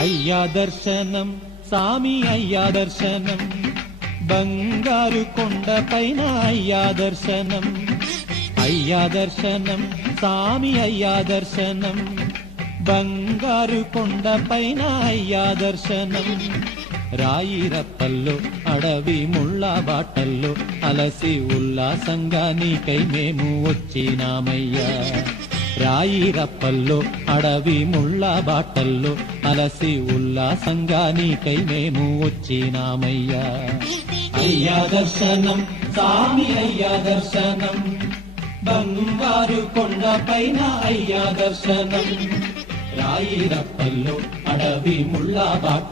అయ్యా దర్శనం సామి అయ్యా దర్శనం బంగారు కొండ పైన అయ్యా దర్శనం అయ్యా దర్శనం సామి అయ్యా దర్శనం బంగారు కొండ పైన అయ్యా దర్శనం రాయిరప్పల్లో అడవి ముళ్ళ బాటల్లో అలసి ఉల్లాసంగా నీకై మేము వచ్చినామయ్యా రాయిరప్పల్లో అడవి ముళ్ళ బాటల్లో అలసి ఉల్లాసంగా నీకై మేము వచ్చినామయ్యా అయ్యా దర్శనం సామి అయ్యా దర్శనం బంగారు కొండ పైన అయ్యా దర్శనం రాయిరప్పల్లో అడవి ముళ్ళ బాట